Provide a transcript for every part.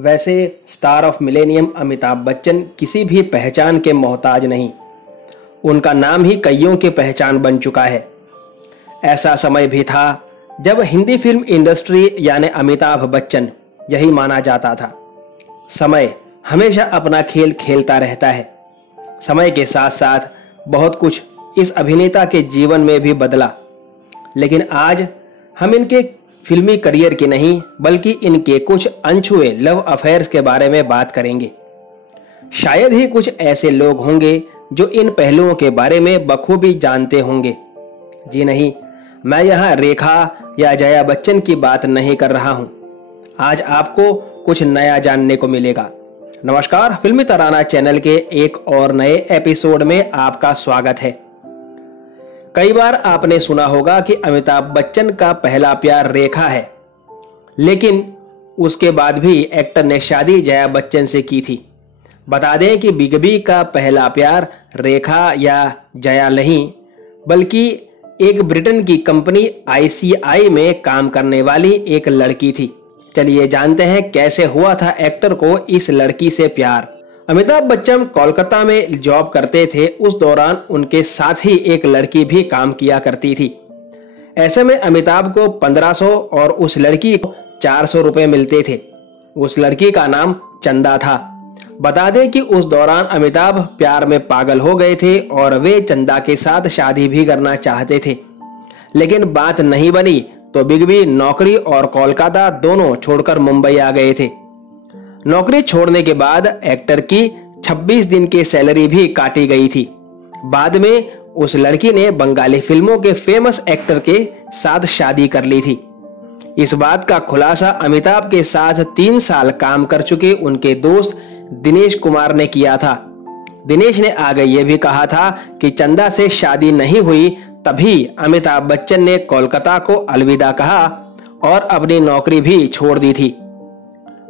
वैसे star of millennium Amitabh Bachchan किसी भी पहचान के मोहताज नहीं। उनका नाम ही कईयों की पहचान बन चुका है। ऐसा समय भी था जब हिंदी फिल्म इंडस्ट्री यानी अमिताभ बच्चन यही माना जाता था। समय हमेशा अपना खेल खेलता रहता है। समय के साथ साथ बहुत कुछ इस अभिनेता के जीवन में भी बदला, लेकिन आज हम इनके फिल्मी करियर के नहीं बल्कि इनके कुछ अनछुए लव अफेयर्स के बारे में बात करेंगे। शायद ही कुछ ऐसे लोग होंगे जो इन पहलुओं के बारे में बखूबी जानते होंगे। जी नहीं, मैं यहाँ रेखा या जया बच्चन की बात नहीं कर रहा हूँ। आज आपको कुछ नया जानने को मिलेगा। नमस्कार, फिल्मी तराना चैनल के एक और नए एपिसोड में आपका स्वागत है। कई बार आपने सुना होगा कि अमिताभ बच्चन का पहला प्यार रेखा है, लेकिन उसके बाद भी एक्टर ने शादी जया बच्चन से की थी। बता दें कि बिग बी का पहला प्यार रेखा या जया नहीं बल्कि एक ब्रिटेन की कंपनी ICI में काम करने वाली एक लड़की थी। चलिए जानते हैं कैसे हुआ था एक्टर को इस लड़की से प्यार। अमिताभ बच्चन कोलकाता में जॉब करते थे। उस दौरान उनके साथ ही एक लड़की भी काम किया करती थी। ऐसे में अमिताभ को 1500 और उस लड़की को 400 रुपए मिलते थे। उस लड़की का नाम चंदा था। बता दें कि उस दौरान अमिताभ प्यार में पागल हो गए थे और वे चंदा के साथ शादी भी करना चाहते थे, लेकिन बात नहीं बनी तो बिग बी नौकरी और कोलकाता दोनों छोड़कर मुंबई आ गए थे। नौकरी छोड़ने के बाद एक्टर की 26 दिन की सैलरी भी काटी गई थी। बाद में उस लड़की ने बंगाली फिल्मों के फेमस एक्टर के साथ शादी कर ली थी। इस बात का खुलासा अमिताभ के साथ 3 साल काम कर चुके उनके दोस्त दिनेश कुमार ने किया था। दिनेश ने आगे ये भी कहा था कि चंदा से शादी नहीं हुई तभी अमिताभ बच्चन ने कोलकाता को अलविदा कहा और अपनी नौकरी भी छोड़ दी थी।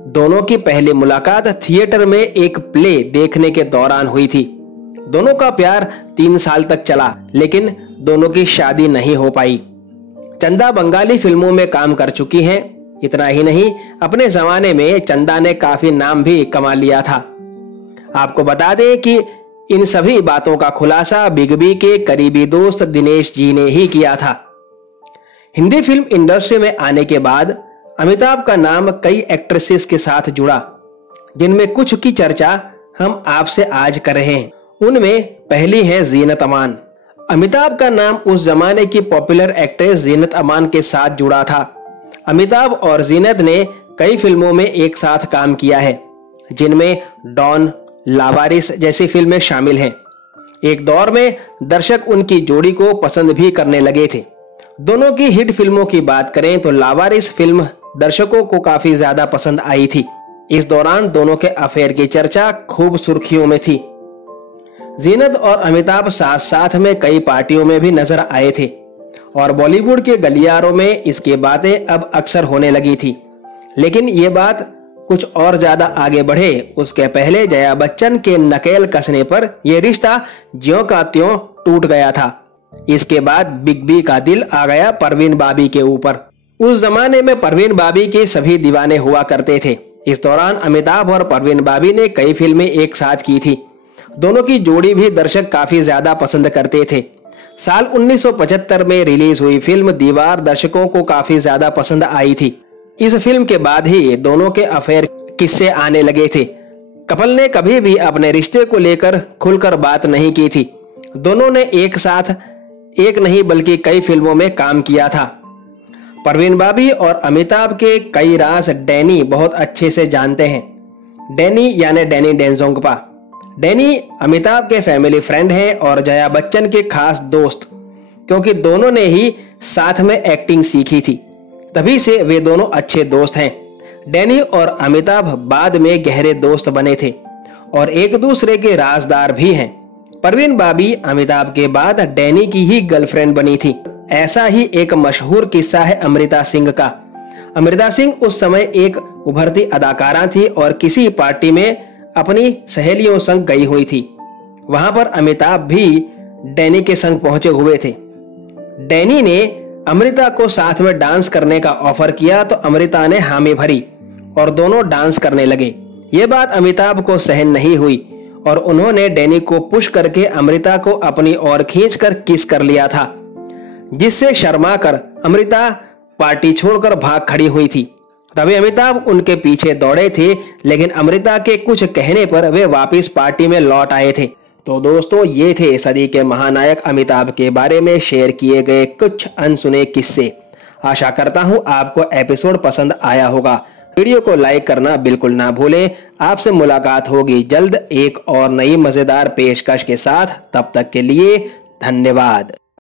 दोनों की पहली मुलाकात थिएटर में एक प्ले देखने के दौरान हुई थी। दोनों का प्यार 3 साल तक चला, लेकिन दोनों की शादी नहीं हो पाई। चंदा बंगाली फिल्मों में काम कर चुकी हैं। इतना ही नहीं, अपने जमाने में चंदा ने काफी नाम भी कमा लिया था। आपको बता दें कि इन सभी बातों का खुलासा बिग बी के करीबी दोस्त दिनेश जी ने ही किया था। हिंदी फिल्म इंडस्ट्री में आने के बाद अमिताभ का नाम कई एक्ट्रेसेस के साथ जुड़ा, जिनमें कुछ की चर्चा हम आपसे आज कर रहे हैं। उनमें पहली है जीनत अमान। अमिताभ का नाम उस जमाने की पॉपुलर एक्ट्रेस जीनत अमान के साथ जुड़ा था। अमिताभ और जीनत ने कई फिल्मों में एक साथ काम किया है, जिनमें डॉन, लावारिस जैसी फिल्में शामिल हैं। एक दौर में दर्शक उनकी जोड़ी को पसंद भी करने लगे थे। दोनों की हिट फिल्मों की बात करें तो लावारिस फिल्म दर्शकों को काफी ज्यादा पसंद आई थी। इस दौरान दोनों के अफेयर की चर्चा खूब सुर्खियों में थी। जीनत और अमिताभ साथ साथ में कई पार्टियों में भी नजर आए थे और बॉलीवुड के गलियारों में इसकी बातें अब अक्सर होने लगी थी। लेकिन ये बात कुछ और ज्यादा आगे बढ़े उसके पहले जया बच्चन के नकेल कसने पर यह रिश्ता ज्यों का त्यों टूट गया था। इसके बाद बिग बी का दिल आ गया परवीन बाबी के ऊपर। उस जमाने में परवीन बाबी के सभी दीवाने हुआ करते थे। इस दौरान अमिताभ और परवीन बाबी ने कई फिल्में एक साथ की थी। दोनों की जोड़ी भी दर्शक काफी ज्यादा पसंद करते थे। साल 1975 में रिलीज हुई फिल्म दीवार दर्शकों को काफी ज्यादा पसंद आई थी। इस फिल्म के बाद ही दोनों के अफेयर किस्से आने लगे थे। कपल ने कभी भी अपने रिश्ते को लेकर खुलकर बात नहीं की थी। दोनों ने एक साथ एक नहीं बल्कि कई फिल्मों में काम किया था। परवीन बाबी और अमिताभ के कई राज डैनी बहुत अच्छे से जानते हैं। डैनी यानी डैनी डेंजोंगपा। डैनी अमिताभ के फैमिली फ्रेंड हैं और जया बच्चन के खास दोस्त, क्योंकि दोनों ने ही साथ में एक्टिंग सीखी थी, तभी से वे दोनों अच्छे दोस्त हैं। डैनी और अमिताभ बाद में गहरे दोस्त बने थे और एक दूसरे के राजदार भी हैं। परवीन बाबी अमिताभ के बाद डैनी की ही गर्लफ्रेंड बनी थी। ऐसा ही एक मशहूर किस्सा है अमृता सिंह का। अमृता सिंह उस समय एक उभरती अदाकारा थी और किसी पार्टी में अपनी सहेलियों संग गई हुई थी। वहां पर अमिताभ भी डैनी के संग पहुंचे हुए थे। डैनी ने अमृता को साथ में डांस करने का ऑफर किया तो अमृता ने हामी भरी और दोनों डांस करने लगे। ये बात अमिताभ को सहन नहीं हुई और उन्होंने डैनी को पुश करके अमृता को अपनी ओर खींचकर किस कर लिया था, जिससे शर्मा कर अमृता पार्टी छोड़कर भाग खड़ी हुई थी। तभी अमिताभ उनके पीछे दौड़े थे, लेकिन अमृता के कुछ कहने पर वे वापस पार्टी में लौट आए थे। तो दोस्तों, ये थे सदी के महानायक अमिताभ के बारे में शेयर किए गए कुछ अनसुने किस्से। आशा करता हूं आपको एपिसोड पसंद आया होगा। वीडियो को लाइक करना बिल्कुल ना भूलें। आपसे मुलाकात होगी जल्द एक और नई मजेदार पेशकश के साथ। तब तक के लिए धन्यवाद।